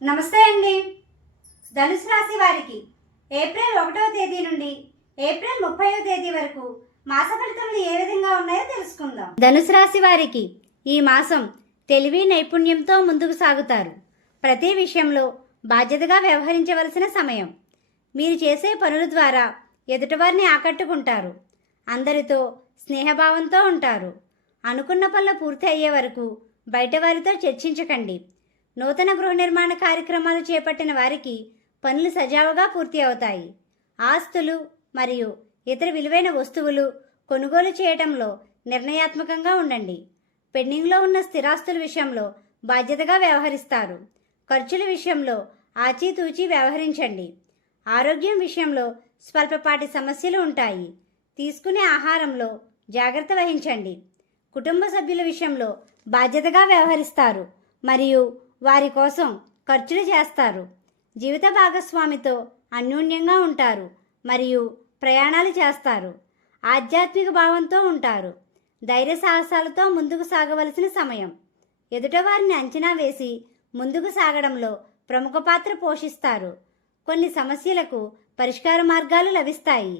నమస్తే అండి. ధనుసు రాశి వారికి ఏప్రిల్ 1వ తేదీ నుండి ఏప్రిల్ 30వ తేదీ వరకు మాస ఫలితములు ఏ విధంగా ఉన్నాయో తెలుసుకుందాం. ధనుసు రాశి వారికి ఈ మాసం తెలివి నైపుణ్యంతో ముందుకు సాగుతారు. ప్రతి విషయంలో బాధ్యతగా వ్యవహరించవలసిన సమయం. మీరు చేసే పనుల ద్వారా ఎదుటివారిని ఆకట్టుకుంటారు. అందరితో స్నేహభావంతో ఉంటారు. అనుకున్న పనులు పూర్తి అయ్యే వరకు బయట వారితో చర్చించకండి. నూతన గృహ నిర్మాణ కార్యక్రమాలు చేపట్టిన వారికి పనులు సజావుగా పూర్తి అవుతాయి. ఆస్తులు మరియు ఇతర విలువైన వస్తువులు కొనుగోలు చేయడంలో నిర్ణయాత్మకంగా ఉండండి. పెండింగ్లో ఉన్న స్థిరాస్తుల విషయంలో బాధ్యతగా వ్యవహరిస్తారు. ఖర్చుల విషయంలో ఆచితూచి వ్యవహరించండి. ఆరోగ్యం విషయంలో స్వల్పపాటి సమస్యలు ఉంటాయి. తీసుకునే ఆహారంలో జాగ్రత్త వహించండి. కుటుంబ సభ్యుల విషయంలో బాధ్యతగా వ్యవహరిస్తారు మరియు వారి కోసం ఖర్చులు చేస్తారు. జీవిత భాగస్వామితో అన్యోన్యంగా ఉంటారు మరియు ప్రయాణాలు చేస్తారు. ఆధ్యాత్మిక భావంతో ఉంటారు. ధైర్య సాహసాలతో ముందుకు సాగవలసిన సమయం. ఎదుటవారిని అంచనా వేసి ముందుకు సాగడంలో ప్రముఖ పాత్ర పోషిస్తారు. కొన్ని సమస్యలకు పరిష్కార మార్గాలు లభిస్తాయి.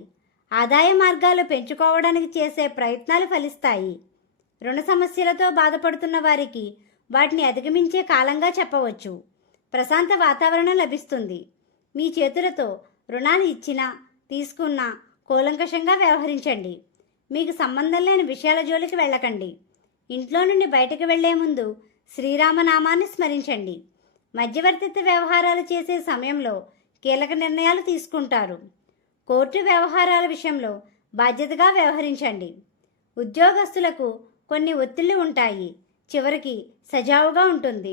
ఆదాయ మార్గాలు పెంచుకోవడానికి చేసే ప్రయత్నాలు ఫలిస్తాయి. రుణ సమస్యలతో బాధపడుతున్న వారికి వాటిని అధిగమించే కాలంగా చెప్పవచ్చు. ప్రశాంత వాతావరణం లభిస్తుంది. మీ చేతులతో రుణాలు ఇచ్చినా తీసుకున్నా కూలంకషంగా వ్యవహరించండి. మీకు సంబంధం లేని విషయాల జోలికి వెళ్ళకండి. ఇంట్లో నుండి బయటకు వెళ్లే ముందు శ్రీరామనామాన్ని స్మరించండి. మధ్యవర్తిత్వ వ్యవహారాలు చేసే సమయంలో కీలక నిర్ణయాలు తీసుకుంటారు. కోర్టు వ్యవహారాల విషయంలో బాధ్యతగా వ్యవహరించండి. ఉద్యోగస్తులకు కొన్ని ఒత్తిళ్లు ఉంటాయి. చివరికి సజావుగా ఉంటుంది.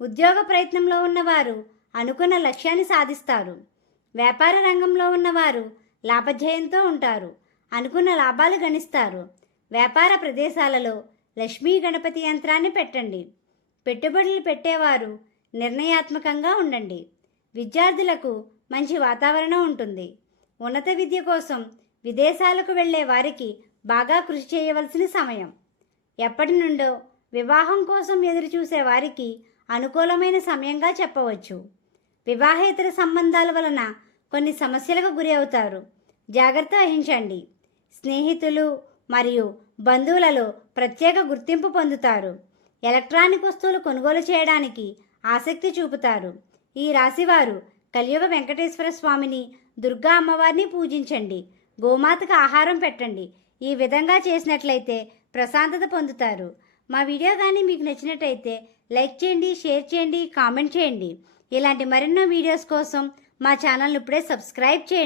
ఉద్యోగ ప్రయత్నంలో ఉన్నవారు అనుకున్న లక్ష్యాన్ని సాధిస్తారు. వ్యాపార రంగంలో ఉన్నవారు లాభజయంతో ఉంటారు. అనుకున్న లాభాలు గణిస్తారు. వ్యాపార ప్రదేశాలలో లక్ష్మీ గణపతి యంత్రాన్ని పెట్టండి. పెట్టుబడులు పెట్టేవారు నిర్ణయాత్మకంగా ఉండండి. విద్యార్థులకు మంచి వాతావరణం ఉంటుంది. ఉన్నత విద్య కోసం విదేశాలకు వెళ్లే వారికి బాగా కృషి చేయవలసిన సమయం. ఎప్పటి నుండో వివాహం కోసం ఎదురుచూసే వారికి అనుకూలమైన సమయంగా చెప్పవచ్చు. వివాహేతర సంబంధాల వలన కొన్ని సమస్యలకు గురి అవుతారు. జాగ్రత్త వహించండి. స్నేహితులు మరియు బంధువులలో ప్రత్యేక గుర్తింపు పొందుతారు. ఎలక్ట్రానిక్ వస్తువులు కొనుగోలు చేయడానికి ఆసక్తి చూపుతారు. ఈ రాశివారు కలియుగ వెంకటేశ్వర స్వామిని, దుర్గా అమ్మవారిని పూజించండి. గోమాతకు ఆహారం పెట్టండి. ఈ విధంగా చేసినట్లయితే ప్రశాంతత పొందుతారు. మా వీడియో కానీ మీకు నచ్చినట్టయితే లైక్ చేయండి, షేర్ చేయండి, కామెంట్ చేయండి. ఇలాంటి మరెన్నో వీడియోస్ కోసం మా ఛానల్ని ఇప్పుడే సబ్స్క్రైబ్ చేయండి.